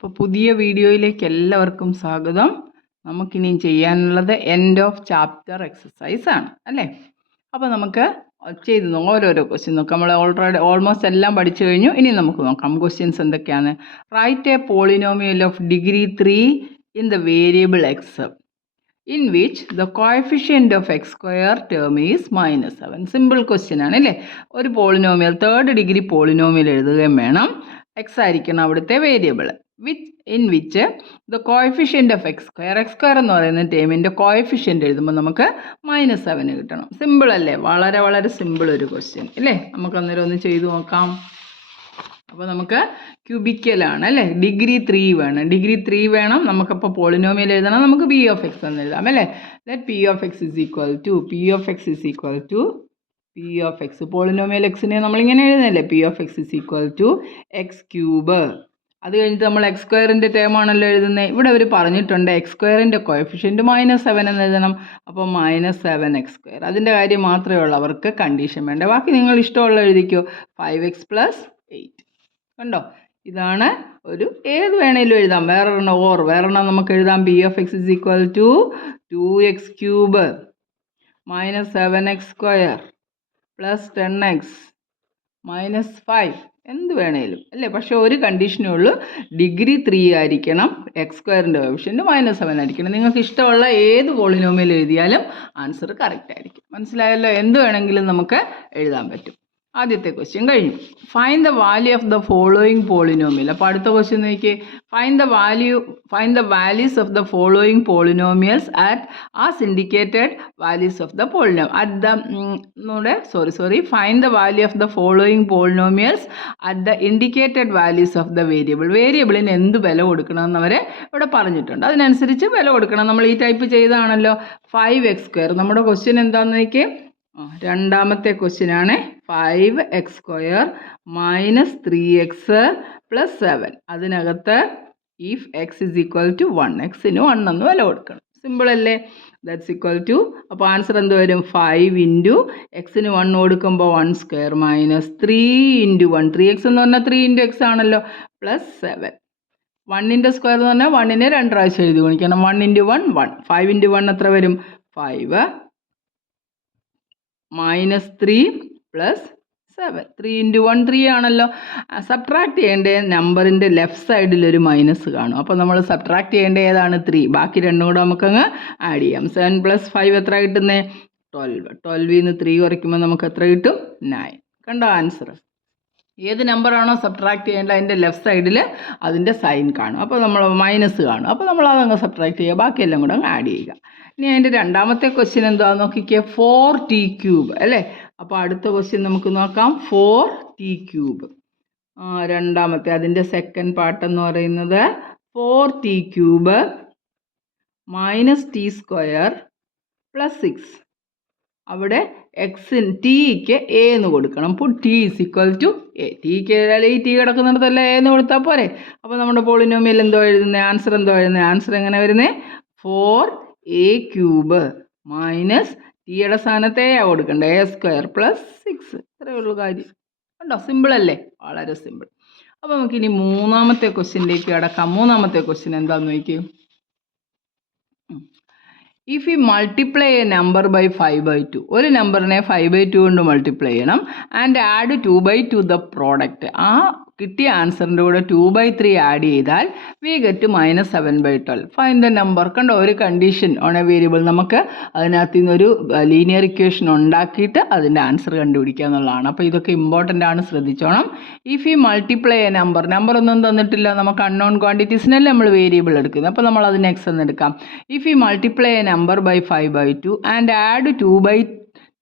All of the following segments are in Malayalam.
അപ്പോൾ പുതിയ വീഡിയോയിലേക്ക് എല്ലാവർക്കും സ്വാഗതം. നമുക്കിനി ചെയ്യാനുള്ളത് എൻഡ് ഓഫ് ചാപ്റ്റർ എക്സസൈസ് ആണ് അല്ലേ. അപ്പോൾ നമുക്ക് ചെയ്ത് നോക്കാം, ഓരോരോ ക്വസ്റ്റ്യൻ നോക്കാം. നമ്മൾ ഓൾമോസ്റ്റ് എല്ലാം പഠിച്ചു കഴിഞ്ഞു. ഇനി നമുക്ക് നോക്കാം ക്വസ്റ്റ്യൻസ് എന്തൊക്കെയാണ്. Write a polynomial of degree 3 in the variable X in which the coefficient of x square term is -7. Simple question ആണ് അല്ലേ. ഒരു പോളിനോമിയൽ തേർഡ് ഡിഗ്രി പോളിനോമിയൽ എഴുതുകയും വേണം. എക്സ് ആയിരിക്കണം അവിടുത്തെ variable. In which the coefficient of X square എന്ന് പറയുന്ന ടേമിൻ്റെ കോഎഫിഷ്യൻ്റ് എഴുതുമ്പോൾ നമുക്ക് -7 കിട്ടണം. സിമ്പിൾ അല്ലേ, വളരെ വളരെ സിമ്പിൾ ഒരു ക്വസ്റ്റ്യൻ അല്ലേ. നമുക്ക് അന്നേരം ഒന്ന് ചെയ്തു നോക്കാം. അപ്പോൾ നമുക്ക് ക്യൂബിക്കലാണ് അല്ലേ. ഡിഗ്രി 3 വേണം. നമുക്കപ്പോൾ പോളിനോമിയൽ എഴുതണം. നമുക്ക് പി ഓഫ് എക്സ് എന്ന് എഴുതാം അല്ലേ. Let P of X is equal to polynomial എക്സിനെ നമ്മളിങ്ങനെ എഴുതുന്നില്ലേ, P of X is equal to X cube. അത് കഴിഞ്ഞിട്ട് നമ്മൾ എക്സ് സ്ക്വയറിൻ്റെ ടേം ആണല്ലോ എഴുതുന്നത്. ഇവിടെ അവർ പറഞ്ഞിട്ടുണ്ട് എക്സ് സ്ക്വയറിൻ്റെ കോഎഫിഷ്യൻറ്റ് -7 എന്ന് എഴുതണം. അപ്പോൾ -7 എക്സ് സ്ക്വയർ. അതിൻ്റെ കാര്യം മാത്രമേ ഉള്ളൂ അവർക്ക് കണ്ടീഷൻ വേണ്ട. ബാക്കി നിങ്ങൾ ഇഷ്ടമുള്ള എഴുതിക്കോ. 5x + 8 കണ്ടോ. ഇതാണ് ഒരു ഏത് വേണേലും എഴുതാം. വേറൊരെണ്ണം നമുക്ക് എഴുതാം. P of X is equal to 2x cube -7x square + 10x -5 എന്ത് വേണേലും അല്ലേ. പക്ഷേ ഒരു കണ്ടീഷനേ ഉള്ളൂ, ഡിഗ്രി 3 ആയിരിക്കണം, എക്സ് സ്ക്വയറിൻ്റെ കോഎഫിഷ്യൻറ്റ് -7 ആയിരിക്കണം. നിങ്ങൾക്ക് ഇഷ്ടമുള്ള ഏത് പോളിനോമിയൽ എഴുതിയാലും ആൻസർ കറക്റ്റ് ആയിരിക്കും. മനസ്സിലായല്ലോ. എന്ത് വേണമെങ്കിലും നമുക്ക് എഴുതാൻ പറ്റും. ആദ്യത്തെ ക്വസ്റ്റ്യൻ കഴിഞ്ഞു. Find the value of the following polynomial. അപ്പോൾ അടുത്ത ക്വസ്റ്റ്യൻ നോക്കിയേ. Find the values of the following polynomials at as indicated values of the find the value of the following polynomials at the indicated values of the variable. വേരിയബിളിന് എന്ത് വില കൊടുക്കണമെന്ന് അവർ ഇവിടെ പറഞ്ഞിട്ടുണ്ട്. അതിനനുസരിച്ച് വില കൊടുക്കണം. നമ്മൾ ഈ ടൈപ്പ് ചെയ്താണല്ലോ. 5x സ്ക്വയർ നമ്മുടെ ക്വസ്റ്റ്യൻ എന്താണെന്ന് നോക്കിയേ. രണ്ടാമത്തെ ക്വസ്റ്റ്യൻ ആണ്. 5x square -3x + 7. അതിനകത്ത് if X is equal to 1, എക്സിന് 1 എന്ന് വില കൊടുക്കണം. സിമ്പിൾ അല്ലേ. ദാറ്റ്സ് ഈക്വൽ ടു, അപ്പോൾ ആൻസർ എന്ത് വരും? 5 ഇൻറ്റു എക്സിന് 1 കൊടുക്കുമ്പോൾ 1 സ്ക്വയർ -3 ഇൻറ്റു 1, 3x എന്ന് പറഞ്ഞാൽ 3 ഇൻറ്റു എക്സ് ആണല്ലോ, +7. 1ൻ്റെ സ്ക്വയർ എന്ന് പറഞ്ഞാൽ 1നെ 2 പ്രാവശ്യം എഴുതി ഗുണിക്കണം. 1 ഇൻറ്റു 1 1, 5 ഇൻറ്റു 1 എത്ര വരും? 5 -3 + 7. 3 ഇൻറ്റു 1 3 ആണല്ലോ. സബ്ട്രാക്ട് ചെയ്യേണ്ട നമ്പറിൻ്റെ ലെഫ്റ്റ് സൈഡിൽ ഒരു മൈനസ് കാണും. അപ്പോൾ നമ്മൾ സബ്ട്രാക്ട് ചെയ്യേണ്ട ഏതാണ്? 3. ബാക്കി രണ്ടും കൂടെ നമുക്കങ്ങ് ആഡ് ചെയ്യാം. 7 + 5 എത്ര കിട്ടുന്നത്? 12. 12ൽ നിന്ന് 3 കുറയ്ക്കുമ്പോൾ നമുക്ക് എത്ര കിട്ടും? 9. കണ്ടോ ആൻസർ. ഏത് നമ്പറാണോ സബ്ട്രാക്ട് ചെയ്യേണ്ടത് അതിൻ്റെ ലെഫ്റ്റ് സൈഡിൽ അതിൻ്റെ സൈൻ കാണും. അപ്പോൾ നമ്മൾ മൈനസ് കാണും. അപ്പോൾ നമ്മൾ അതങ്ങ് സബ്ട്രാക്ട് ചെയ്യുക, ബാക്കിയെല്ലാം കൂടെ അങ്ങ് ആഡ് ചെയ്യുക. ഇനി അതിൻ്റെ രണ്ടാമത്തെ ക്വസ്റ്റ്യൻ എന്താണെന്ന് നോക്കിക്കേ. 4t ക്യൂബ് അല്ലേ. അപ്പോൾ അടുത്ത ക്വസ്റ്റ്യൻ നമുക്ക് നോക്കാം. 4t ക്യൂബ് രണ്ടാമത്തെ അതിൻ്റെ സെക്കൻഡ് പാർട്ട് എന്ന് പറയുന്നത് 4t ക്യൂബ് -t സ്ക്വയർ + 6. അവിടെ ടിക്ക് എ എന്ന് കൊടുക്കണം. അപ്പോൾ T is equal to A. ടിക്ക് ഈ ടി കിടക്കുന്നിടത്തല്ല എ എന്ന് കൊടുത്താൽ പോരെ. അപ്പോൾ നമ്മുടെ പോളിനോമിയൽ എന്തോ എഴുതുന്നത്? ആൻസർ എന്തോ എഴുതുന്നത്? ആൻസർ എങ്ങനെ വരുന്നത്? 4a ക്യൂബ് ടിയുടെ സ്ഥാനത്ത് എ കൊടുക്കണ്ട, a സ്ക്വയർ + 6. ഇത്രയേ ഉള്ളൂ കാര്യം. കണ്ടോ, സിമ്പിൾ അല്ലേ, വളരെ സിമ്പിൾ. അപ്പോൾ നമുക്കിനി മൂന്നാമത്തെ ക്വസ്റ്റ്യനിലേക്ക് കിടക്കാം. മൂന്നാമത്തെ ക്വസ്റ്റ്യൻ എന്താണെന്ന് നോക്കിയോ. If you multiply a number by 5/2, ഒരു നമ്പറിനെ 5/2 കൊണ്ട് മൾട്ടിപ്ലൈ ചെയ്യണം. And add 2/2 the product. ആ കിട്ടിയ ആൻസറിൻ്റെ കൂടെ 2/3 ആഡ് ചെയ്താൽ we get -7/12. Find the number. കണ്ടോ, ഒരു കണ്ടീഷൻ ഓൺ എ വേരിയബിൾ. നമുക്ക് അതിനകത്ത് നിന്നൊരു ലീനിയർ ഇക്വേഷൻ ഉണ്ടാക്കിയിട്ട് അതിൻ്റെ ആൻസർ കണ്ടുപിടിക്കുക എന്നുള്ളതാണ്. അപ്പോൾ ഇതൊക്കെ ഇമ്പോർട്ടൻ്റ് ആണ്, ശ്രദ്ധിച്ചോണം. If you multiply a number ഒന്നും തന്നിട്ടില്ല, നമുക്ക് അൺനോൺ ക്വാണ്ടിറ്റീസിനല്ലേ നമ്മൾ വേരിയബിൾ എടുക്കുന്നത്. അപ്പോൾ നമ്മൾ അതിന് എക്സ് എന്ന് എടുക്കാം. If you multiply a number by 5/2 and add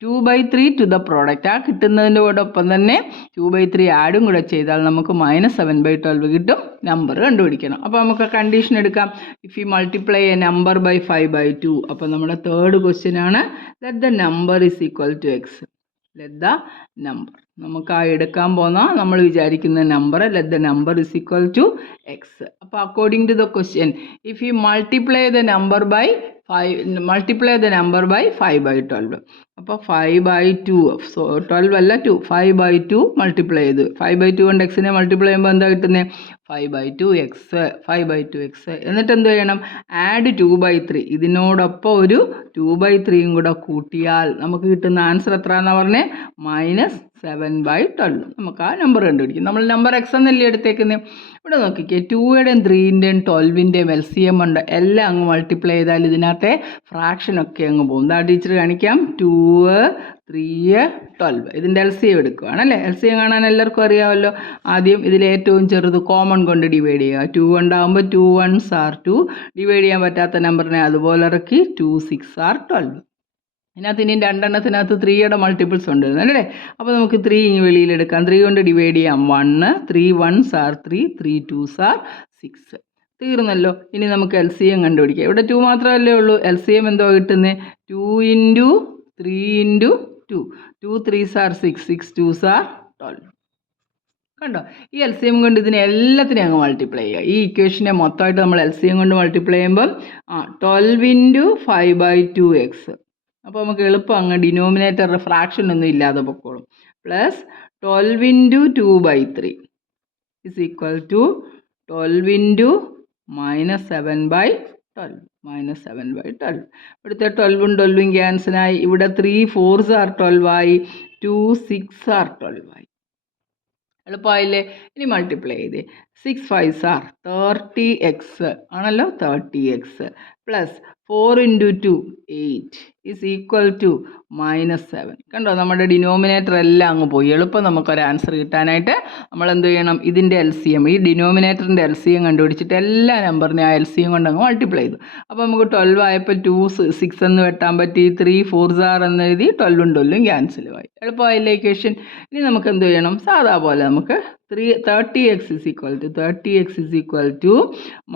2/3 to the product. ആ കിട്ടുന്നതിൻ്റെ കൂടൊപ്പം തന്നെ 2/3 ആഡും കൂടെ ചെയ്താൽ നമുക്ക് -7/12 കിട്ടും. നമ്പർ കണ്ടുപിടിക്കണം. അപ്പോൾ നമുക്ക് കണ്ടീഷൻ എടുക്കാം. If you multiply a number by 5/2, അപ്പോൾ നമ്മുടെ തേർഡ് ക്വസ്റ്റ്യൻ ആണ്. Let the number is equal to X. Let the number, നമുക്ക് ആ എടുക്കാൻ പോകുന്ന നമ്മൾ വിചാരിക്കുന്ന number, let the number is equal to X. അപ്പോൾ according to the question, if you multiply the number by 5 multiply the number by 5/12. അപ്പോൾ 5/2, സോ 12 അല്ല 2, 5/2 മൾട്ടിപ്ലൈ ചെയ്ത് 5/2 കൊണ്ട് എക്സിനെ മൾട്ടിപ്ലൈ ചെയ്യുമ്പോൾ എന്താ കിട്ടുന്നത്? 5/2x. എന്നിട്ട് എന്ത് ചെയ്യണം? ആഡ് 2/3. ഇതിനോടൊപ്പം ഒരു 2/3 കൂടെ കൂട്ടിയാൽ നമുക്ക് കിട്ടുന്ന ആൻസർ എത്രയാണെന്ന് പറഞ്ഞേ? -7/12. നമുക്ക് ആ നമ്പർ കണ്ടുപിടിക്കും. നമ്മൾ നമ്പർ എക്സ് എന്നല്ലേ എടുത്തേക്കുന്നത്. ഇവിടെ നോക്കിക്കേ, 2യുടെയും 3ൻ്റെയും 12ൻ്റെയും LCM ഉണ്ട്. എല്ലാം അങ്ങ് മൾട്ടിപ്ലൈ ചെയ്താൽ ഇതിനകത്തെ ഫ്രാക്ഷനൊക്കെ അങ്ങ് പോകും. എന്താ ടീച്ചർ കാണിക്കാം? 2, 3, 12. ഇതിൻ്റെ LCM എടുക്കുകയാണല്ലേ. LCM കാണാൻ എല്ലാവർക്കും അറിയാമല്ലോ. ആദ്യം ഇതിൽ ഏറ്റവും ചെറുത് കോമൺ കൊണ്ട് ഡിവൈഡ് ചെയ്യുക. 2 ഉണ്ടാകുമ്പോൾ 2 1s are 2. ഡിവൈഡ് ചെയ്യാൻ പറ്റാത്ത നമ്പറിനെ അതുപോലെ ഇറക്കി 2 6 are 12. ഇതിനകത്ത് ഇനി രണ്ടെണ്ണത്തിനകത്ത് 3യുടെ മൾട്ടിപ്പിൾസ് ഉണ്ട് അല്ലേ. അപ്പോൾ നമുക്ക് 3 ഇനി വെളിയിലെടുക്കാം. 3 കൊണ്ട് ഡിവൈഡ് ചെയ്യാം. 1, 3 1s are 3, 3 2s are 6. തീർന്നല്ലോ. ഇനി നമുക്ക് LCM കണ്ടുപിടിക്കാം. ഇവിടെ 2 മാത്രമല്ലേ ഉള്ളൂ. LCM എന്തോ കിട്ടുന്നത്? 2 × 3 × 2. 2 3s are 6, 6 2s are 12. കണ്ടോ? ഈ LCM കൊണ്ട് ഇതിനെ എല്ലാത്തിനെയും അങ്ങ് മൾട്ടിപ്ലൈ ചെയ്യുക. ഈ ഇക്വേഷനെ മൊത്തമായിട്ട് നമ്മൾ LCM കൊണ്ട് മൾട്ടിപ്ലൈ ചെയ്യുമ്പം 12 × 5/2x. അപ്പോൾ നമുക്ക് എളുപ്പം അങ്ങ് ഡിനോമിനേറ്ററിൻ്റെ ഫ്രാക്ഷൻ ഒന്നും ഇല്ലാതെ പൊക്കോളും. Plus 12 × 2/3 is equal to 12 × -7/12. ഇവിടുത്തെ 12ഉം 12ഉം ക്യാൻസലായി. ഇവിടെ 3 4s are 12 ആയി. 2 6 are 12 ആയി. എളുപ്പമായില്ലേ? ഇനി മൾട്ടിപ്ലൈ ചെയ്തേ. 6 5s are 30x ആണല്ലോ. 30x plus 4 × 2 8 is equal to -7. കണ്ടോ? നമ്മുടെ ഡിനോമിനേറ്റർ എല്ലാം അങ്ങ് പോയി. എളുപ്പം നമുക്കൊരു ആൻസർ കിട്ടാനായിട്ട് നമ്മൾ എന്ത് ചെയ്യണം? ഇതിൻ്റെ LCM, ഈ ഡിനോമിനേറ്ററിൻ്റെ LCM കണ്ടുപിടിച്ചിട്ട് എല്ലാ നമ്പറിനെ ആ LCM കൊണ്ട് അങ്ങ് മൾട്ടിപ്ലൈ ചെയ്തു. അപ്പോൾ നമുക്ക് 12 ആയപ്പോൾ 2 6 എന്ന് വെട്ടാൻ പറ്റി. 3 4s are എന്ന് എഴുതി. 12ഉം 12ഉം ക്യാൻസലുമായി. എളുപ്പമായില്ലേ ഇക്വേഷൻ? ഇനി നമുക്ക് എന്ത് ചെയ്യണം? സാധാ പോലെ നമുക്ക് 30x is equal to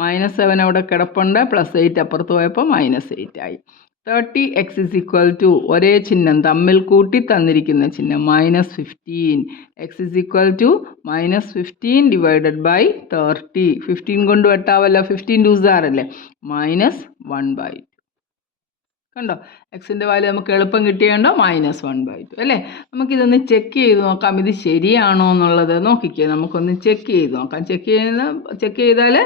-7 അവിടെ കിടപ്പുണ്ട്. +8 അപ്പുറത്ത് പോയപ്പോൾ -8 ആയി. 30x is equal to ഒരേ ചിഹ്നം തമ്മിൽ കൂട്ടി തന്നിരിക്കുന്ന ചിഹ്നം -15. x is equal to -15 divided by 30. 15 കൊണ്ട് വെട്ടാവല്ല. 15 2s are അല്ലേ. -1/2. കണ്ടോ? എക്സിൻ്റെ വാല്യൂ നമുക്ക് എളുപ്പം കിട്ടിയുണ്ടോ? -1/2 അല്ലേ. നമുക്കിതൊന്ന് ചെക്ക് ചെയ്ത് നോക്കാം. ഇത് ശരിയാണോ എന്നുള്ളത് നോക്കിക്കേ. നമുക്കൊന്ന് ചെക്ക് ചെയ്ത് നോക്കാം. ചെക്ക് ചെയ്താൽ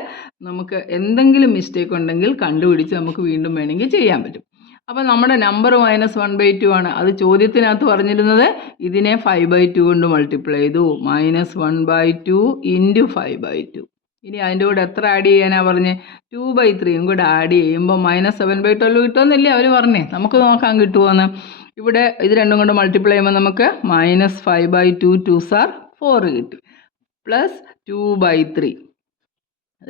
നമുക്ക് എന്തെങ്കിലും മിസ്റ്റേക്ക് ഉണ്ടെങ്കിൽ കണ്ടുപിടിച്ച് നമുക്ക് വീണ്ടും വേണമെങ്കിൽ ചെയ്യാൻ പറ്റും. അപ്പോൾ നമ്മുടെ നമ്പർ -1/2 ആണ്. അത് ചോദ്യത്തിനകത്ത് പറഞ്ഞിരുന്നത് ഇതിനെ 5/2 കൊണ്ട് മൾട്ടിപ്ലൈ ചെയ്തു. -1/2 × 5/2. ഇനി അതിൻ്റെ കൂടെ എത്ര ആഡ് ചെയ്യാനാണ് പറഞ്ഞത്? 2/3 കൂടെ ആഡ് ചെയ്യുമ്പോൾ -7/12 കിട്ടുമെന്നല്ലേ അവർ പറഞ്ഞേ. നമുക്ക് നോക്കാൻ കിട്ടുമോയെന്ന്. ഇവിടെ ഇത് രണ്ടും കൊണ്ട് മൾട്ടിപ്ലൈ ചെയ്യുമ്പോൾ നമുക്ക് -5/2 2s are 4 കിട്ടി. പ്ലസ് 2/3.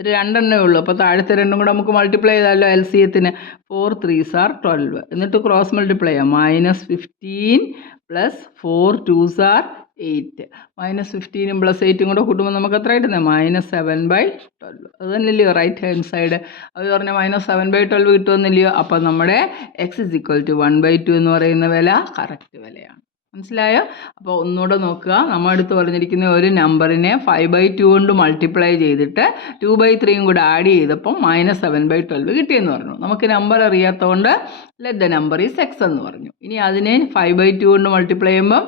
ഇത് രണ്ടെണ്ണേ ഉള്ളൂ. അപ്പോൾ താഴത്തെ രണ്ടും കൂടെ നമുക്ക് മൾട്ടിപ്ലൈ ചെയ്താലോ LCMത്തിന്. 4 3s are 12. എന്നിട്ട് ക്രോസ് മൾട്ടിപ്ലൈ ചെയ്യാം. -15 പ്ലസ് 4 2s are 8. -15ഉം +8ഉം കൂടെ കൂട്ടുമ്പോൾ നമുക്ക് എത്ര കിട്ടുന്നത്? -7/12. അത് തന്നെയല്ലയോ റൈറ്റ് ഹാൻഡ് സൈഡ്. അത് പറഞ്ഞാൽ -7/12 കിട്ടുമെന്നില്ലയോ. അപ്പോൾ നമ്മുടെ x is equal to 1/2 എന്ന് പറയുന്ന വില കറക്റ്റ് വിലയാണ്. മനസ്സിലായോ? അപ്പോൾ ഒന്നുകൂടെ നോക്കുക. നമ്മൾ അടുത്ത് പറഞ്ഞിരിക്കുന്ന ഒരു നമ്പറിനെ 5/2 കൊണ്ട് മൾട്ടിപ്ലൈ ചെയ്തിട്ട് 2/3 കൂടെ ആഡ് ചെയ്തപ്പോൾ -7/12 കിട്ടിയെന്ന് പറഞ്ഞു. നമുക്ക് നമ്പർ അറിയാത്തതുകൊണ്ട് let the number is x എന്ന് പറഞ്ഞു. ഇനി അതിനെ 5/2 കൊണ്ട് മൾട്ടിപ്ലൈ ചെയ്യുമ്പം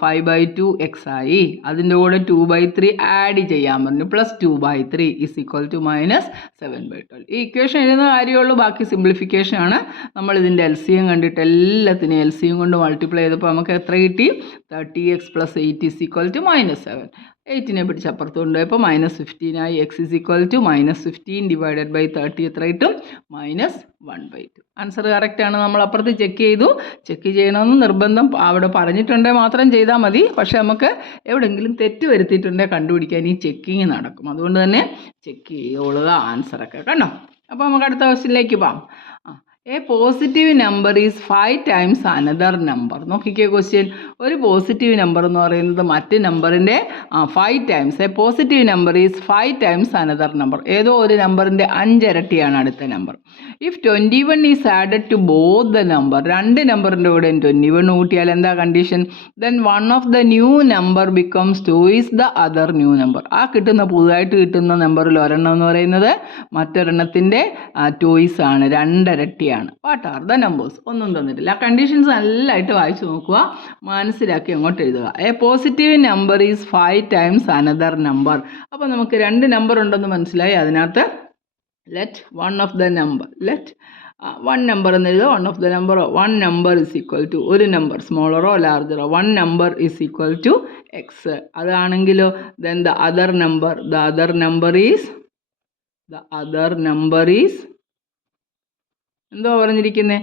5/2x ആയി. അതിൻ്റെ കൂടെ 2/3 ആഡ് ചെയ്യാൻ പറഞ്ഞു. Plus 2/3 is equal to -7/12. ഈ ഇക്വേഷൻ എഴുതുന്ന കാര്യമുള്ളൂ. ബാക്കി സിംപ്ലിഫിക്കേഷൻ ആണ്. നമ്മൾ ഇതിൻ്റെ LCM കണ്ടിട്ട് എല്ലാത്തിനെയും LCM കൊണ്ട് മൾട്ടിപ്ലൈ ചെയ്തപ്പോൾ നമുക്ക് എത്ര കിട്ടി? 30x + 8 is equal to -7. 8നെ പിടിച്ച് അപ്പുറത്ത് കൊണ്ടുപോയപ്പോൾ -15 ആയി. x is equal to -15 divided by 30 എത്ര കിട്ടും? -1/2. ആൻസർ കറക്റ്റാണ്. നമ്മൾ അപ്പുറത്ത് ചെക്ക് ചെയ്തു. ചെക്ക് ചെയ്യണമെന്ന് നിർബന്ധം അവിടെ പറഞ്ഞിട്ടുണ്ടെങ്കിൽ മാത്രം ചെയ്താൽ മതി. പക്ഷേ നമുക്ക് എവിടെയെങ്കിലും തെറ്റ് വരുത്തിയിട്ടുണ്ടെങ്കിൽ കണ്ടുപിടിക്കാൻ ഈ ചെക്കിങ് നടക്കും. അതുകൊണ്ട് തന്നെ ചെക്ക് ചെയ്തോളുക ആൻസറൊക്കെ. കണ്ടോ? അപ്പോൾ നമുക്ക് അടുത്ത ക്വസ്റ്റ്യനിലേക്ക് പോകാം. A positive number is 5 times another number. നോക്കിക്കേ ക്വസ്റ്റ്യൻ. ഒരു പോസിറ്റീവ് നമ്പർ എന്ന് പറയുന്നത് മറ്റ് നമ്പറിൻ്റെ 5 times. A positive number is 5 times another number. ഏതോ ഒരു നമ്പറിൻ്റെ 5 ഇരട്ടിയാണ് അടുത്ത number. If 21 is added to both the number. രണ്ട് നമ്പറിൻ്റെ കൂടെ 21 കൂട്ടിയാൽ എന്താ condition? Then one of the new number becomes twice the other new number. ആ പുതുതായിട്ട് കിട്ടുന്ന നമ്പറിൽ ഒരെണ്ണം എന്ന് പറയുന്നത് മറ്റൊരെണ്ണത്തിൻ്റെ ടോയ്സ് ആണ്. 2 ഇരട്ടിയാണ്. ഏതൊക്കെയാണ്? What are the numbers? ഒന്നും തന്നിട്ടില്ല. ആ കണ്ടീഷൻസ് നല്ലതായിട്ട് വായിച്ചു നോക്കുക, മനസ്സിലാക്കി അങ്ങോട്ട് എഴുതുക. A positive number is 5 times another number. അപ്പോൾ നമുക്ക് 2 നമ്പർ ഉണ്ടെന്ന് മനസ്സിലായി. അതിനകത്ത് let one of the number, let one number എന്ന് എഴുതുക. വൺ ഓഫ് ദ നമ്പറോ one number is equal to ഒരു നമ്പർ, സ്മോളറോ ലാർജറോ, one number is equal to X. അതാണെങ്കിലോ then the other number is എന്തോ പറഞ്ഞിരിക്കുന്നത്?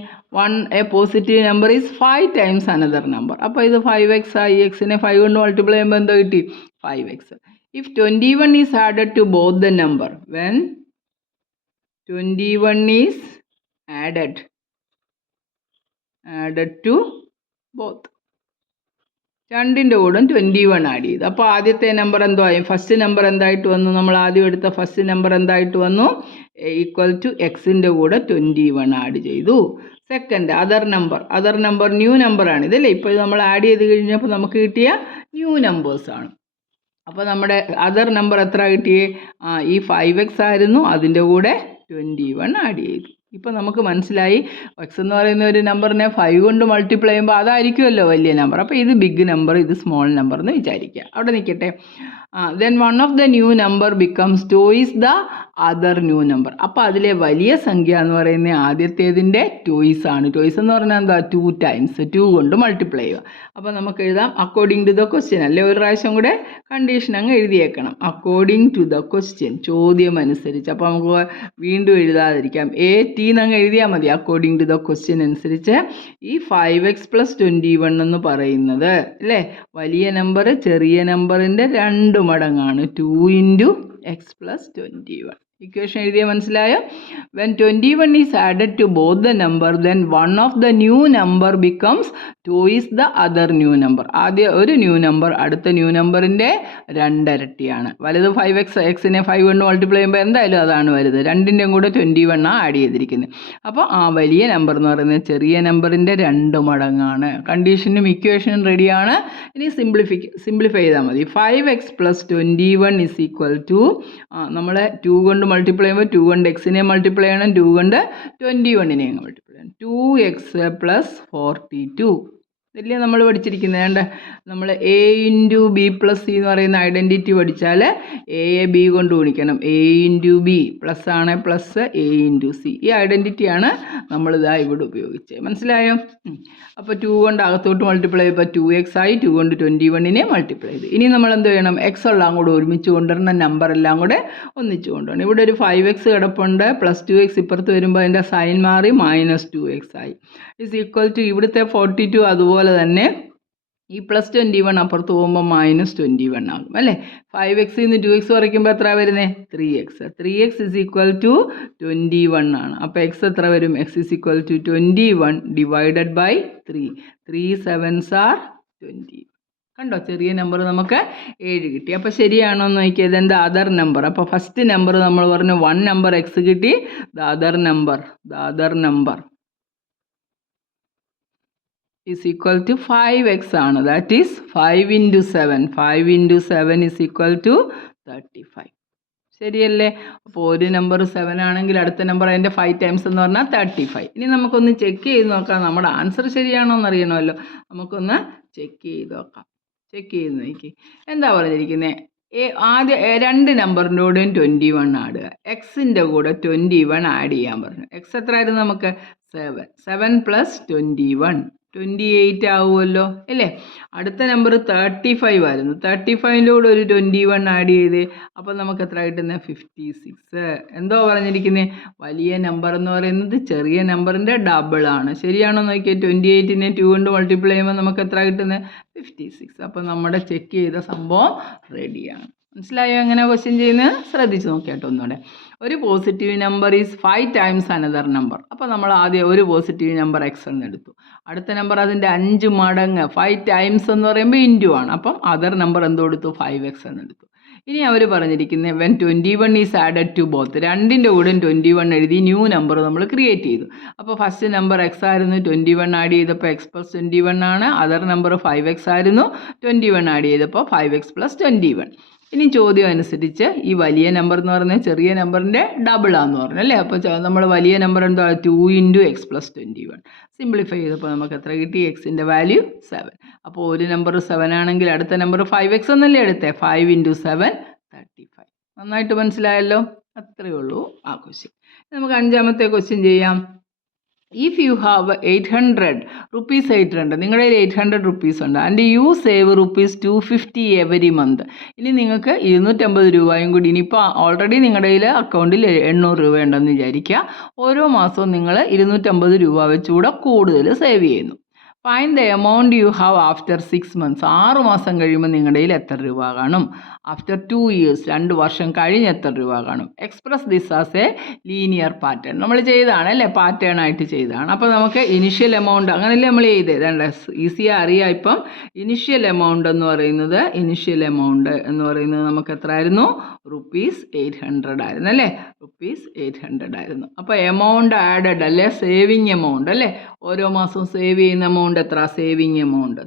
A positive number is 5 times another number. അപ്പോൾ ഇത് 5x ആയി. എക്സിനെ 5 കൊണ്ട് മൾട്ടിപ്ലൈ ചെയ്യുമ്പോൾ എന്തോ കിട്ടി? 5x. If 21 is added to both the number, when 21 is added to both, രണ്ടിൻ്റെ കൂടെ 21 ആഡ് ചെയ്തു. അപ്പോൾ ആദ്യത്തെ നമ്പർ എന്തോ ആയി? ഫസ്റ്റ് നമ്പർ എന്തായിട്ട് വന്നു? നമ്മൾ ആദ്യം എടുത്ത ഫസ്റ്റ് നമ്പർ എന്തായിട്ട് വന്നു? ഈക്വൽ ടു എക്സിൻ്റെ കൂടെ 21 ആഡ് ചെയ്തു. സെക്കൻഡ് അതർ നമ്പർ ന്യൂ നമ്പറാണ് ഇതല്ലേ. ഇപ്പോൾ നമ്മൾ ആഡ് ചെയ്ത് കഴിഞ്ഞപ്പോൾ നമുക്ക് കിട്ടിയ ന്യൂ നമ്പേഴ്സാണ്. അപ്പോൾ നമ്മുടെ അതർ നമ്പർ എത്ര കിട്ടിയേ? ഈ 5x ആയിരുന്നു, അതിൻ്റെ കൂടെ 21 ആഡ് ചെയ്തു. ഇപ്പോൾ നമുക്ക് മനസ്സിലായി എക്സ് എന്ന് പറയുന്ന ഒരു നമ്പറിനെ 5 കൊണ്ട് മൾട്ടിപ്ലൈ ചെയ്യുമ്പോൾ അതായിരിക്കുമല്ലോ വലിയ നമ്പർ. അപ്പോൾ ഇത് ബിഗ് നമ്പർ, ഇത് സ്മോൾ നമ്പർ എന്ന് വിചാരിക്കുക. അവിടെ നിൽക്കട്ടെ. Then one of the new number becomes twice the other new number. അപ്പോൾ അതിലെ വലിയ സംഖ്യ എന്ന് പറയുന്നത് ആദ്യത്തേതിൻ്റെ ടോയ്സ് ആണ്. ടോയ്സ് എന്ന് പറഞ്ഞാൽ എന്താ? 2 ടൈംസ്, 2 കൊണ്ട് മൾട്ടിപ്ലൈ ചെയ്യുക. അപ്പോൾ നമുക്ക് എഴുതാം അക്കോർഡിംഗ് ടു ദ ക്വസ്റ്റ്യൻ അല്ലേ. ഒരു പ്രാവശ്യം കൂടെ കണ്ടീഷൻ അങ്ങ് എഴുതിയേക്കണം. അക്കോർഡിംഗ് ടു ദ ക്വസ്റ്റ്യൻ, ചോദ്യം അനുസരിച്ച്. അപ്പോൾ നമുക്ക് വീണ്ടും എഴുതാതിരിക്കാം. ടി എന്നങ്ങ് എഴുതിയാൽ മതി. അക്കോർഡിംഗ് ടു ദ ക്വസ്റ്റ്യൻ അനുസരിച്ച് ഈ 5x + 21 എന്ന് പറയുന്നത് അല്ലേ, വലിയ നമ്പർ ചെറിയ നമ്പറിൻ്റെ 2 മടങ്ങാണ്. 2 × x + 21. ഇക്വേഷൻ എഴുതിയാൽ മനസ്സിലായോ? When 21 is added to both the number, then one of the new number becomes twice the other new number. ആദ്യം ഒരു ന്യൂ നമ്പർ അടുത്ത ന്യൂ നമ്പറിൻ്റെ 2 ഇരട്ടിയാണ്. വലുത് 5x, എക്സിനെ 5 കൊണ്ട് മൾട്ടിപ്ലൈ ചെയ്യുമ്പോൾ എന്തായാലും അതാണ് വലുത്. രണ്ടിൻ്റെയും കൂടെ 21 ആഡ് ചെയ്തിരിക്കുന്നത്. അപ്പോൾ ആ വലിയ നമ്പർ എന്ന് പറയുന്നത് ചെറിയ നമ്പറിൻ്റെ 2 മടങ്ങാണ്. കണ്ടീഷനും ഇക്വേഷനും റെഡിയാണ്. ഇനി സിംപ്ലിഫൈ ചെയ്താൽ മതി. 5x + 21 ഈസ് ഈക്വൽ ടു നമ്മൾ 2 കൊണ്ട് മൾട്ടിപ്ലൈ ചെയ്യുമ്പോൾ 2 കൊണ്ട് എക്സിനെ മൾട്ടിപ്ലൈ ചെയ്യണം, 2 കൊണ്ട് 21നെ മൾട്ടിപ്ലൈ ചെയ്യണം. 2x + 42 ഇതല്ലേ നമ്മൾ പഠിച്ചിരിക്കുന്നത്. വേണ്ട നമ്മൾ a × b + c എന്ന് പറയുന്ന ഐഡൻറ്റിറ്റി പഠിച്ചാൽ എയെ ബി കൊണ്ട് ഗുണിക്കണം. a × b പ്ലസ് ആണ് പ്ലസ് a × c. ഈ ഐഡൻറ്റിറ്റിയാണ് നമ്മളിതാ ഇവിടെ ഉപയോഗിച്ചത്. മനസ്സിലായോ? അപ്പോൾ 2 കൊണ്ട് അകത്തോട്ട് മൾട്ടിപ്ലൈ ചെയ്യുമ്പോൾ 2x ആയി. 2 കൊണ്ട് 21നെ മൾട്ടിപ്ലൈ ചെയ്തു. ഇനി നമ്മൾ എന്ത് ചെയ്യണം? എക്സ് എല്ലാം കൂടെ ഒരുമിച്ച് കൊണ്ടുവരണം, നമ്പർ എല്ലാം കൂടെ ഒന്നിച്ച് കൊണ്ടുവരണം. ഇവിടെ ഒരു 5x കിടപ്പുണ്ട്, പ്ലസ് 2x ഇപ്പുറത്ത് വരുമ്പോൾ അതിൻ്റെ സൈൻ മാറി -2x ആയി. ഇസ് ഈക്വൽ ടു ഇവിടുത്തെ 42 അതുപോലെ തന്നെ ഈ പ്ലസ് 21 അപ്പുറത്ത് പോകുമ്പോൾ -21 ആകും അല്ലേ. 5x നിന്ന് 2x കുറയ്ക്കുമ്പോൾ എത്ര വരുന്നത്? 3x. 3x is equal to 21 ആണ്. അപ്പോൾ എക്സ് എത്ര വരും? X is equal to 21 divided by 3. 3 7s are 20. കണ്ടോ, ചെറിയ നമ്പർ നമുക്ക് 7 കിട്ടി. അപ്പോൾ ശരിയാണോ എന്ന് നോക്കിയത്? എന്താ അതർ നമ്പർ. അപ്പോൾ ഫസ്റ്റ് നമ്പർ നമ്മൾ പറഞ്ഞു 1 നമ്പർ എക്സ് കിട്ടി. The other number is equal to 5x ആണ്. That is 5 × 7. 5 × 7 is equal to 35. ശരിയല്ലേ? അപ്പോൾ ഒരു നമ്പർ 7 ആണെങ്കിൽ അടുത്ത നമ്പർ അതിൻ്റെ 5 ടൈംസ് എന്ന് പറഞ്ഞാൽ 35. ഇനി നമുക്കൊന്ന് ചെക്ക് ചെയ്ത് നോക്കാം. നമ്മുടെ ആൻസർ ശരിയാണോ എന്ന് അറിയണമല്ലോ. നമുക്കൊന്ന് ചെക്ക് ചെയ്ത് നോക്കാം. ചെക്ക് ചെയ്ത് നോക്കി. എന്താ പറഞ്ഞിരിക്കുന്നത്? ആദ്യം 2 നമ്പറിൻ്റെ കൂടെയും 21 ആഡ് ചെയ്യുക. എക്സിൻ്റെ കൂടെ 21 ആഡ് ചെയ്യാൻ പറഞ്ഞു. എക്സ് എത്ര ആയിരുന്നു നമുക്ക്? 7. 7 + 21 28 ആവുമല്ലോ അല്ലേ. അടുത്ത നമ്പർ 35 ആയിരുന്നു. 35ൻ്റെ കൂടെ ഒരു 21 ആഡ് ചെയ്ത് അപ്പോൾ നമുക്ക് എത്ര കിട്ടുന്നത്? 56. എന്തോ പറഞ്ഞിരിക്കുന്നത്? വലിയ നമ്പർ എന്ന് പറയുന്നത് ചെറിയ നമ്പറിൻ്റെ ഡബിൾ ആണ്. ശരിയാണോ നോക്കിയാൽ 28നെ 2 കൊണ്ട് മൾട്ടിപ്ലൈ ചെയ്യുമ്പോൾ നമുക്ക് എത്ര കിട്ടുന്നത്? 56. അപ്പോൾ നമ്മുടെ ചെക്ക് ചെയ്ത സംഭവം റെഡിയാണ്. മനസ്സിലായോ എങ്ങനെ ക്വസ്റ്റ്യൻ ചെയ്യുന്നത്? ശ്രദ്ധിച്ച് നോക്കിയാട്ടോ ഒന്നുകൂടെ. ഒരു positive number is 5 times another number. അപ്പോൾ നമ്മൾ ആദ്യം ഒരു പോസിറ്റീവ് നമ്പർ എക്സ് എന്ന് എടുത്തു. അടുത്ത നമ്പർ അതിൻ്റെ 5 മടങ്ങ് 5 ടൈംസ് എന്ന് പറയുമ്പോൾ ഇൻറ്റു ആണ്. അപ്പം അതർ നമ്പർ എന്ത് കൊടുത്തു? 5x എന്ന് എടുത്തു. ഇനി അവർ പറഞ്ഞിരിക്കുന്നത് when 21 is added to both, രണ്ടിൻ്റെ കൂടെ 21 എഴുതി ന്യൂ നമ്പർ നമ്മൾ ക്രിയേറ്റ് ചെയ്തു. അപ്പോൾ ഫസ്റ്റ് നമ്പർ എക്സ് ആയിരുന്നു, 21 ആഡ് ചെയ്തപ്പോൾ x + 21 ആണ്. അതർ നമ്പർ 5x ആയിരുന്നു, 21 ആഡ് ചെയ്തപ്പോൾ 5x + 21. ഇനി ചോദ്യം അനുസരിച്ച് ഈ വലിയ നമ്പർ എന്ന് പറയുന്നത് ചെറിയ നമ്പറിൻ്റെ ഡബിളാന്ന് പറഞ്ഞു അല്ലേ. അപ്പോൾ നമ്മൾ വലിയ നമ്പർ എന്താ 2 × x + 21. സിംപ്ലിഫൈ ചെയ്തപ്പോൾ നമുക്ക് എത്ര കിട്ടി? എക്സിൻ്റെ വാല്യൂ 7. അപ്പോൾ ഒരു നമ്പർ 7 ആണെങ്കിൽ അടുത്ത നമ്പർ 5x എന്നല്ലേ എടുത്തേ? 5 × 7 35. നന്നായിട്ട് മനസ്സിലായല്ലോ. അത്രയേ ഉള്ളൂ ആ ക്വസ്റ്റ്യൻ. നമുക്ക് അഞ്ചാമത്തെ ക്വസ്റ്റ്യൻ ചെയ്യാം. ഇഫ് യു ഹാവ് 800 rupees, 800 നിങ്ങളുടെ കയ്യിൽ 800 rupees ഉണ്ട് and you save ₹250 every month. ഇനി നിങ്ങൾക്ക് 250 രൂപയും കൂടി, ഇനിയിപ്പോൾ ഓൾറെഡി നിങ്ങളുടെ കയ്യിൽ അക്കൗണ്ടിൽ 800 രൂപ ഉണ്ടെന്ന് വിചാരിക്കുക. ഓരോ മാസവും നിങ്ങൾ 250 രൂപ വെച്ചുകൂടെ കൂടുതൽ സേവ് ചെയ്യുന്നു. Find the amount you have after 6 months. 6 മാസം കഴിയുമ്പോൾ നിങ്ങളുടെ കയ്യിൽ എത്ര രൂപ കാണും? ആഫ്റ്റർ 2 years, 2 വർഷം കഴിഞ്ഞ് എത്ര രൂപ കാണും? Express this as A linear pattern. നമ്മൾ ചെയ്തതാണ് അല്ലേ, പാറ്റേൺ ആയിട്ട് ചെയ്തതാണ്. അപ്പോൾ നമുക്ക് ഇനിഷ്യൽ എമൗണ്ട് അങ്ങനെയല്ലേ നമ്മൾ ചെയ്തത്, ഏതാണ്ട് ഈസിയായി അറിയാം. ഇപ്പം ഇനിഷ്യൽ എമൗണ്ട് എന്ന് പറയുന്നത് നമുക്ക് എത്ര ആയിരുന്നു? ₹800 ആയിരുന്നു അല്ലേ, ₹800 ആയിരുന്നു. അപ്പോൾ എമൗണ്ട് ആഡഡ് അല്ലേ, സേവിങ് എമൗണ്ട് അല്ലേ, ഓരോ മാസവും സേവ് ചെയ്യുന്ന എമൗണ്ട് എത്ര? Saving amount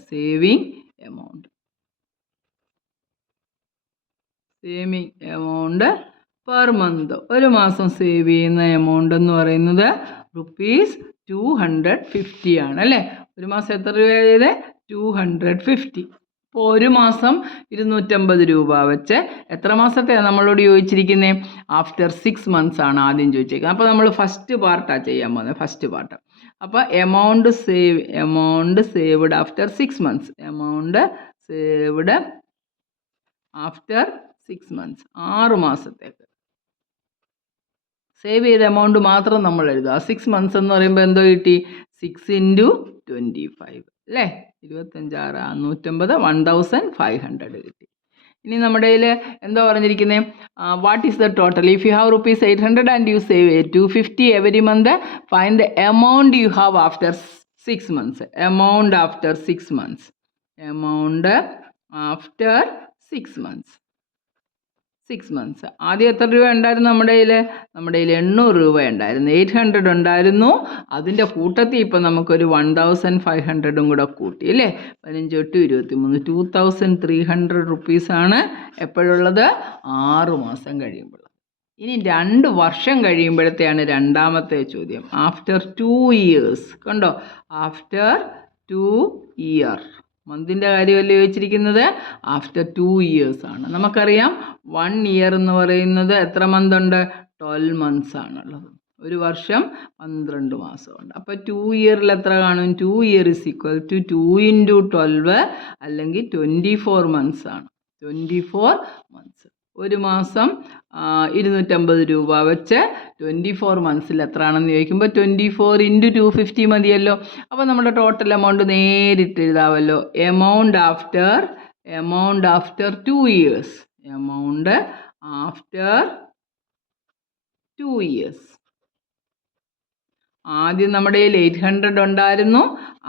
per month. ഒരു മാസം സേവ് ചെയ്യുന്ന എമൗണ്ട് എന്ന് പറയുന്നത് ₹250 ആണ് അല്ലേ. ഒരു മാസം എത്ര രൂപ ചെയ്തേ? 250. അപ്പോൾ ഒരു മാസം 250 രൂപ വെച്ച് എത്ര മാസത്തെയാണ് നമ്മളോട് ചോദിച്ചിരിക്കുന്നത്? ആഫ്റ്റർ 6 months ആണ് ആദ്യം ചോദിച്ചേക്കുന്നത്. അപ്പോൾ നമ്മൾ ഫസ്റ്റ് പാർട്ടാണ് ചെയ്യാൻ പോകുന്നത്, ഫസ്റ്റ് പാർട്ട്. അപ്പോൾ amount saved after 6 months, amount saved after 6 months, 6 മാസത്തേക്ക് സേവ് ചെയ്ത എമൗണ്ട് മാത്രം നമ്മൾ എഴുതുക. 6 months എന്ന് പറയുമ്പോൾ എന്തോ കിട്ടി? 6 × 25 അല്ലേ, 25 150, 1500 കിട്ടി. ഇനി നമ്മുടെ കയ്യിൽ എന്താ പറഞ്ഞിരിക്കുന്നത്? What is the total? If you have ₹800 and you save $250 every month, find the amount you have after 6 months. Amount after 6 months. 6 months. ആദ്യം എത്ര രൂപ ഉണ്ടായിരുന്നു നമ്മുടെ കയ്യിൽ? 800 രൂപ ഉണ്ടായിരുന്നു. 800 ഉണ്ടായിരുന്നു. അതിൻ്റെ കൂട്ടത്തിൽ ഇപ്പം നമുക്കൊരു 1500 കൂടെ കൂട്ടി അല്ലേ. 15 × 23 2300 rupees എപ്പോഴുള്ളത്? 6 മാസം കഴിയുമ്പോൾ. ഇനി 2 വർഷം കഴിയുമ്പോഴത്തെയാണ് രണ്ടാമത്തെ ചോദ്യം. After 2 years. കണ്ടോ, ആഫ്റ്റർ 2 year. മന്തിൻ്റെ കാര്യമല്ലേ ചോദിച്ചിരിക്കുന്നത്? ആഫ്റ്റർ 2 years ആണ്. നമുക്കറിയാം 1 year എന്ന് പറയുന്നത് എത്ര മന്ത് ഉണ്ട്? 12 months ആണുള്ളത്. ഒരു വർഷം 12 മാസമുണ്ട്. അപ്പോൾ 2 yearൽ എത്ര കാണും? 2 year = 2 × 12 അല്ലെങ്കിൽ 24 months ആണ്. 24 months. ഒരു മാസം 250 രൂപ വെച്ച് 24 monthsൽ എത്ര ആണെന്ന് ചോദിക്കുമ്പോൾ 24 × 250 മതിയല്ലോ. അപ്പോൾ നമ്മുടെ ടോട്ടൽ എമൗണ്ട് നേരിട്ട് എഴുതാമല്ലോ. Amount after 2 years. Amount after 2 years. ആദ്യം നമ്മുടെ കയ്യിൽ 800 ഉണ്ടായിരുന്നു.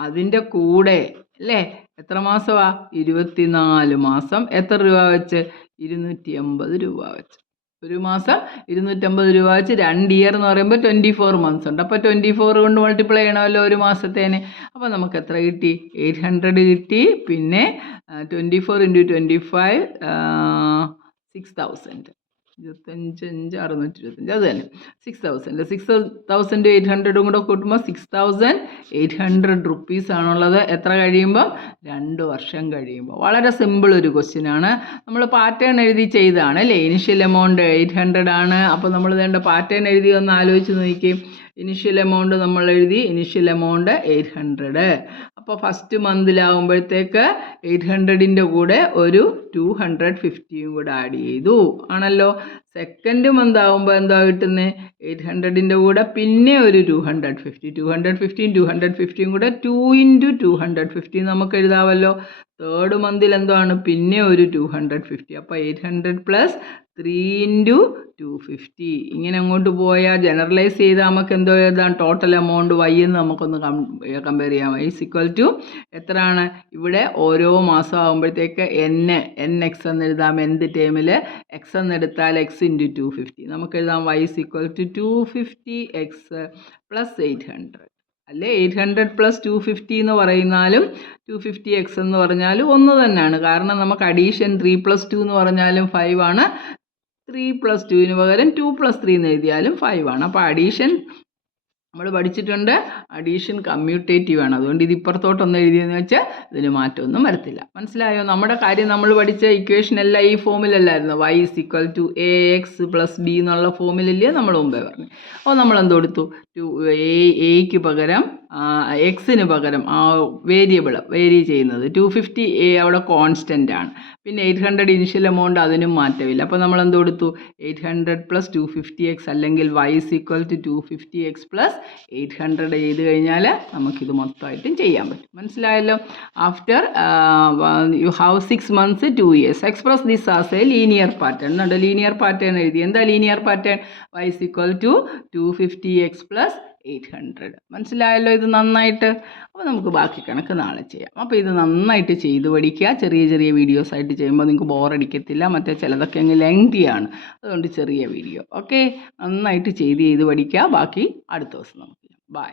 അതിൻ്റെ കൂടെ അല്ലേ എത്ര മാസമാണ്? 24 മാസം. എത്ര രൂപ വെച്ച്? 250 രൂപ വെച്ച്. ഒരു മാസം 250 രൂപ വെച്ച് 2 year എന്ന് പറയുമ്പോൾ 24 months ഉണ്ട്. അപ്പോൾ 24 കൊണ്ട് മൾട്ടിപ്ലൈ ചെയ്യണമല്ലോ ഒരു മാസത്തേന്. അപ്പോൾ നമുക്ക് എത്ര കിട്ടി? 800 കിട്ടി. പിന്നെ 24 × 25 6000. 25 625 അത് തന്നെ 6000. 6800 കൂടെ കൂട്ടുമ്പോൾ 6800 rupees ആണുള്ളത്. എത്ര കഴിയുമ്പോൾ? 2 വർഷം കഴിയുമ്പോൾ. വളരെ സിമ്പിൾ ഒരു ക്വസ്റ്റ്യൻ ആണ്. നമ്മൾ പാറ്റേൺ എഴുതി ചെയ്തതാണ് അല്ലേ. ഇനിഷ്യൽ എമൗണ്ട് 800 ആണ്. അപ്പോൾ നമ്മൾ വേണ്ട പാറ്റേൺ എഴുതി ഒന്ന് ആലോചിച്ച് നോക്കി. ഇനിഷ്യൽ എമൗണ്ട് നമ്മൾ എഴുതി, ഇനിഷ്യൽ എമൗണ്ട് 800. അപ്പോൾ ഫസ്റ്റ് മന്തിലാകുമ്പോഴത്തേക്ക് 800ൻ്റെ കൂടെ ഒരു 250 കൂടെ ആഡ് ചെയ്തു ആണല്ലോ. സെക്കൻഡ് മന്ത് ആകുമ്പോൾ എന്താ കിട്ടുന്നത്? 800ൻ്റെ കൂടെ പിന്നെ ഒരു 250 250 കൂടെ 2 × 250 നമുക്ക് എഴുതാമല്ലോ. തേർഡ് മന്തിൽ എന്താണ്? പിന്നെ ഒരു 250. അപ്പോൾ 800 + 3 × 250. ഇങ്ങനെ അങ്ങോട്ട് പോയാൽ ജനറലൈസ് ചെയ്താൽ നമുക്ക് എന്തോ എഴുതാം? ടോട്ടൽ എമൗണ്ട് y എന്ന് നമുക്കൊന്ന് കമ്പയർ ചെയ്യാം. y = എത്രയാണ്? ഇവിടെ ഓരോ മാസം ആകുമ്പോഴത്തേക്ക് nx എന്ന് എഴുതാം. എന്ത് ടേമിൽ? x എന്നെടുത്താൽ x × 250. നമുക്ക് എഴുതാം y = 250x + 800. അല്ലേ 800 പ്ലസ് 250 എന്ന് പറയുന്നാലും 250x എന്ന് പറഞ്ഞാലും ഒന്ന് തന്നെയാണ്. കാരണം നമുക്ക് അഡീഷൻ 3 + 2 എന്ന് പറഞ്ഞാലും 5 ആണ്. 3 + 2 പകരം 2 + 3 എന്ന് എഴുതിയാലും 5 ആണ്. അപ്പോൾ അഡീഷൻ നമ്മൾ പഠിച്ചിട്ടുണ്ട്, അഡീഷൻ കമ്മ്യൂട്ടേറ്റീവ് ആണ്. അതുകൊണ്ട് ഇത് ഇപ്പുറത്തോട്ടൊന്ന് എഴുതിയെന്ന് വെച്ചാൽ ഇതിന് മാറ്റമൊന്നും വരത്തില്ല. മനസ്സിലായോ? നമ്മുടെ കാര്യം നമ്മൾ പഠിച്ച ഇക്വേഷൻ എല്ലാം ഈ ഫോമിലല്ലായിരുന്നു. y = ax + b എന്നുള്ള ഫോമിലല്ലേ നമ്മൾ മുമ്പേ പറഞ്ഞു. അപ്പോൾ നമ്മൾ എന്ത് കൊടുത്തു? എയ്ക്ക് പകരം എക്സിന് പകരം ആ വേരിയബിൾ വേരി ചെയ്യുന്നത് 250 അവിടെ കോൺസ്റ്റൻ്റ് ആണ്. പിന്നെ 800 ഇനിഷ്യൽ എമൗണ്ട്, അതിനും മാറ്റമില്ല. അപ്പോൾ നമ്മൾ എന്ത് കൊടുത്തു? 800 + 250x അല്ലെങ്കിൽ y = 250x + 800 ചെയ്ത് കഴിഞ്ഞാൽ നമുക്കിത് മൊത്തമായിട്ടും ചെയ്യാൻ പറ്റും. മനസ്സിലായല്ലോ? After you have 6 months 2 years express this as A linear pattern. എന്നുണ്ട് ലീനിയർ പാറ്റേൺ എഴുതി. എന്താ ലീനിയർ പാറ്റേൺ? y = 250x + 800. മനസ്സിലായല്ലോ ഇത് നന്നായിട്ട്? അപ്പോൾ നമുക്ക് ബാക്കി കണക്ക് നാളെ ചെയ്യാം. അപ്പോൾ ഇത് നന്നായിട്ട് ചെയ്ത് പഠിക്കുക. ചെറിയ ചെറിയ വീഡിയോസ് ആയിട്ട് ചെയ്യുമ്പോൾ നിങ്ങൾക്ക് ബോറടിക്കത്തില്ല. മറ്റേ ചിലതൊക്കെ അങ്ങ് ലെങ്തിയാണ്, അതുകൊണ്ട് ചെറിയ വീഡിയോ. ഓക്കെ, നന്നായിട്ട് ചെയ്ത് പഠിക്കുക. ബാക്കി അടുത്ത ദിവസം നമുക്ക് ചെയ്യാം. ബൈ.